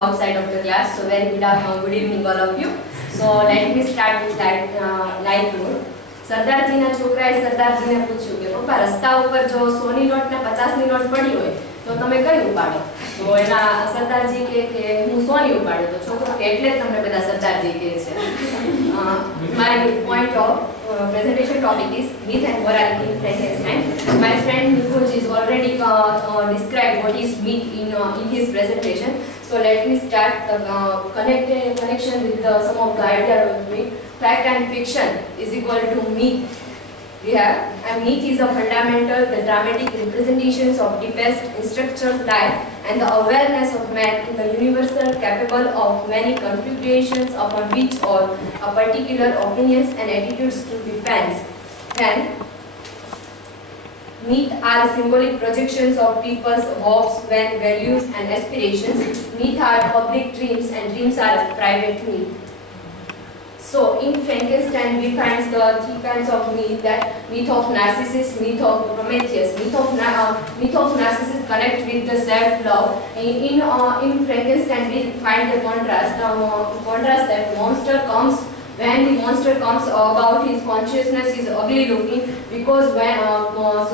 outside of the class. So very good evening all of you. So let me start with light note. સરદારજીના છોકરાએ સરદારજીને પૂછ્યું કે પપ્પા રસ્તા ઉપર જો 100ની નોટ ને 50ની નોટ પડી હોય તો તમે કઈ ઉપાડો? તો એના સરદારજી કે હું 100ની ઉપાડું. તો છોકરો કે એટલે જ તમને બધા સરદારજી કહે છે. My point of presentation topic is myth and morality in Frankenstein. My friend Nikunj is already described what is myth in his presentation. So let me start the connection with some of the idea of myth. Fact and fiction is equal to myth. We have a myth is a fundamental, the dramatic representations of deepest structured life and the awareness of man in the universal capable of many configurations upon which all a particular opinions and attitudes to depends. Then myth are symbolic projections of people's hopes, values and aspirations. Myth are public dreams and dreams are private myth. So in Frankenstein we find the three kinds of myth, that myth of Narcissus, myth of Prometheus. Myth of Narcissus connect with the self-love. In Frankenstein we find the contrast that when the monster comes about, his consciousness is ugly looking because when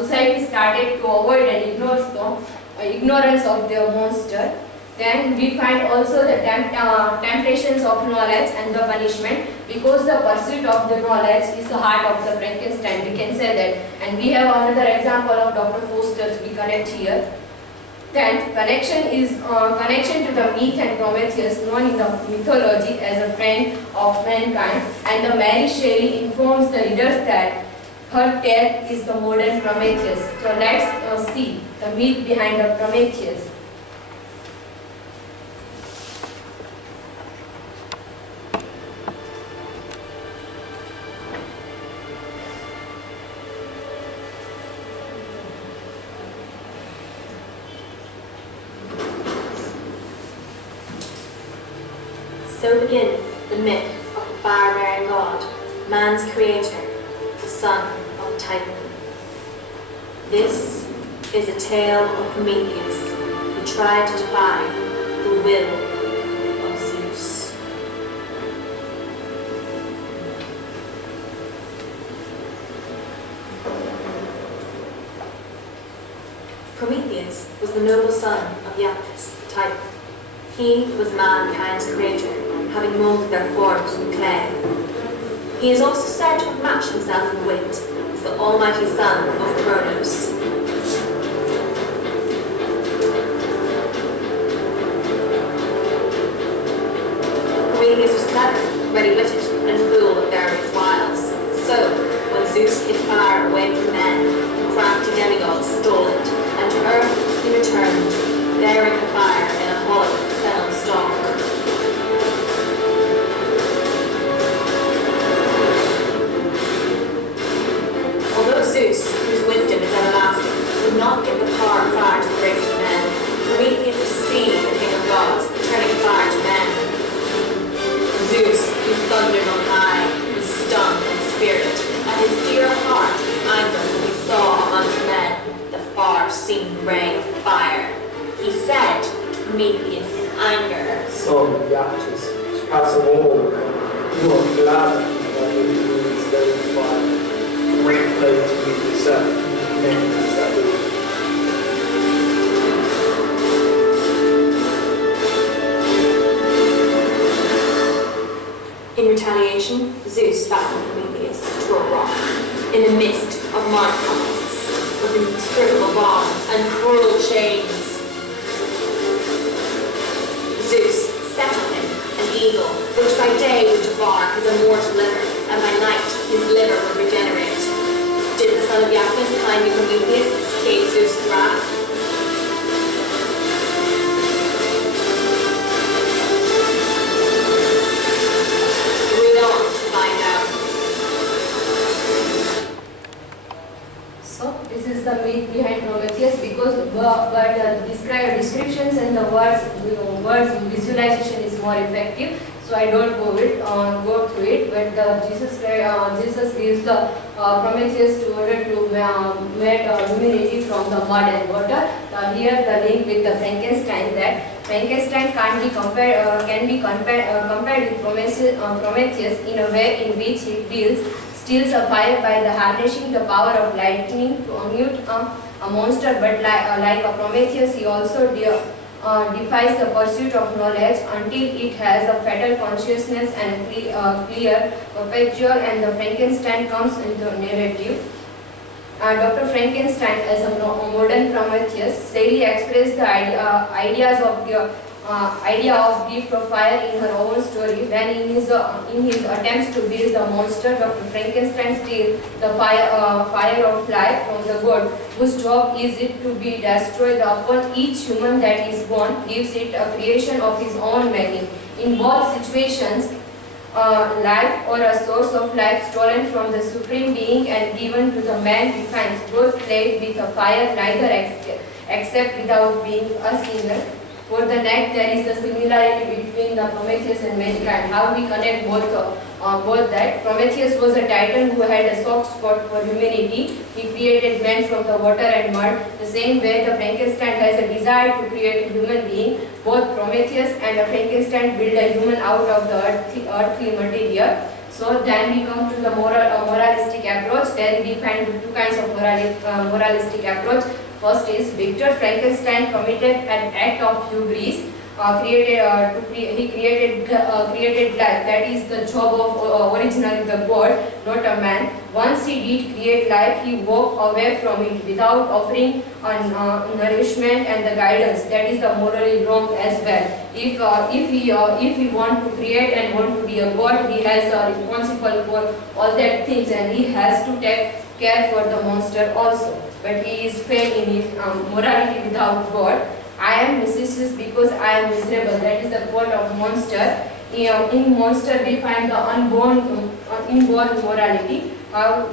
society started to avoid and ignore the ignorance of the monster. Then we find also the temptations of knowledge and the punishment, because the pursuit of the knowledge is the heart of the Frankenstein, we can say that. And we have another example of Dr. Foster to be connect here. Then connection to the myth and Prometheus, known in the mythology as a friend of mankind, and the Mary Shelley informs the readers that her tale is the modern Prometheus. So let's see the myth behind the Prometheus. So begins the myth of the fire-bearing god, man's creator, the son of Titan. This is a tale of Prometheus, who tried to defy the will of Zeus. Prometheus was the noble son of Iacchus, Titan. He was mankind's creator, having molded their forms from clay. He is also said to have matched himself in wit with the almighty son of Cronos. Prometheus was clever, ready-witted, and full of various wiles. So, when Zeus hid fire away from men, the crafty demigods stole it, and to earth he returned, bearing the fire in a hollow fennel stalk. Although Zeus, whose wisdom is everlasting, would not give the power of fire to the race of men, Prometheus deceived the king of gods, turning fire to men. Zeus, who thundered on high, was stung in spirit, and his dear heart angered when he saw amongst men the far-seen ray of fire. He said to Prometheus in anger, Son of Iacchus, Casamol, you are glad that you will stay in fire. Great place to meet yourself, men that will. In retaliation, Zeus bound Prometheus to a rock, in the midst of marked compasses, with inextricable bonds and cruel chains. Zeus set on him an eagle, which by day would devour his immortal liver, and by night his liver would regenerate. Did the son of Iacchus kindly Prometheus escape Zeus' wrath? Read on to find out. So this is the myth behind Prometheus, because descriptions and the words visualization is more effective. So I don't go through it, but Jesus gives the Prometheus to order to make humanity from the mud and water. Here the link with the Frankenstein, that Frankenstein can be compared with Prometheus in a way in which he steals a fire by harnessing the power of lightning to unmute a monster, but like a Prometheus, he also defies the pursuit of knowledge until it has a fatal consciousness and clear, perpetual, and the Frankenstein comes into narrative. Dr. Frankenstein, as a modern Prometheus, sadly expressed the idea of gift of fire in her own story. When in his attempts to build the monster, Dr. Frankenstein steals the fire of life from the god, whose job is it to be destroyed upon each human that is born, gives it a creation of his own making. In both situations, life or a source of life stolen from the Supreme Being and given to the man he finds, both played with a fire, neither except without being a sinner. For the next, there is the similarity between the Prometheus and mankind. How we connect both that. Prometheus was a titan who had a soft spot for humanity. He created man from the water and mud. The same way, the Frankenstein has a desire to create a human being. Both Prometheus and the Frankenstein build a human out of the earthly material. So then we come to the moralistic approach. There we find two kinds of moralistic approach. First is Victor Frankenstein committed an act of hubris. He created life. That is the job of originally the god, not a man. Once he did create life, he walked away from it without offering nourishment and the guidance. That is the morally wrong as well. If he want to create and want to be a god, he has responsible for all that things, and he has to take care for the monster also. But he is failed in his morality without God. I am mischievous because I am miserable. That is the quote of Monster. In Monster we find the inborn morality.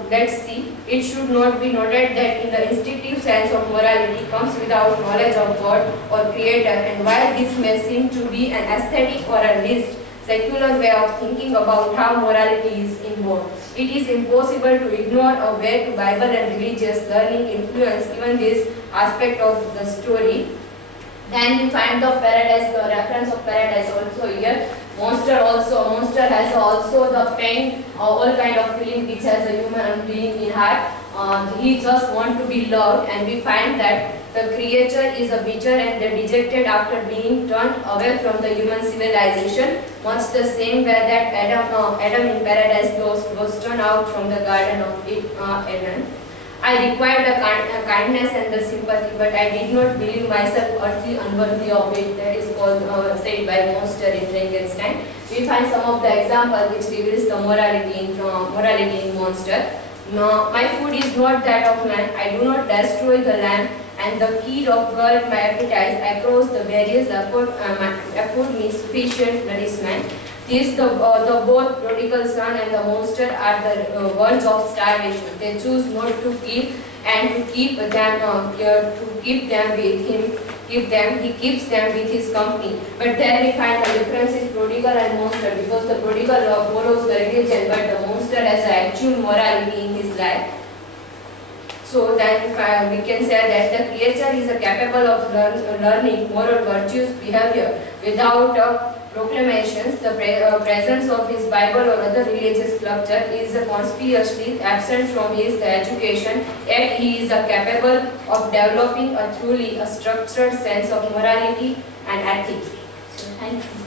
Let's see. It should not be noted that in the instinctive sense of morality comes without knowledge of God or Creator. And while this may seem to be an aesthetic or a least secular way of thinking about how morality is inborn, it is impossible to ignore a way to Bible and religious learning influence even this aspect of the story. Then we find the paradise, the reference of paradise also here. Monster has also the pain, all kind of feeling which has a human being in heart. He just want to be loved, and we find that the creature is a bitter and dejected after being turned away from the human civilization, much the same way that Adam in paradise was turned out from the garden of Eden. I required a kindness and the sympathy, but I did not believe myself earthly unworthy of it. That is called said by Monster in Frankenstein. We find some of the examples which reveals the morality in Monster. No, my food is not that of man. I do not destroy the lamb, and the kid of girl my appetite. I cross the barriers, afford me sufficient nourishment. This the both prodigal son and the monster are the verge of starvation. They choose not to kill and to keep them with him. He keeps them with his company. But there we find the difference in prodigal and monster, because the prodigal follows the religion, but the monster has an actual morality in his life. So then we can say that the creature is capable of learning moral virtues behavior without proclamations. The presence of his Bible or other religious sculpture is conspicuously absent from his education, yet he is capable of developing a truly structured sense of morality and ethics. So thank you.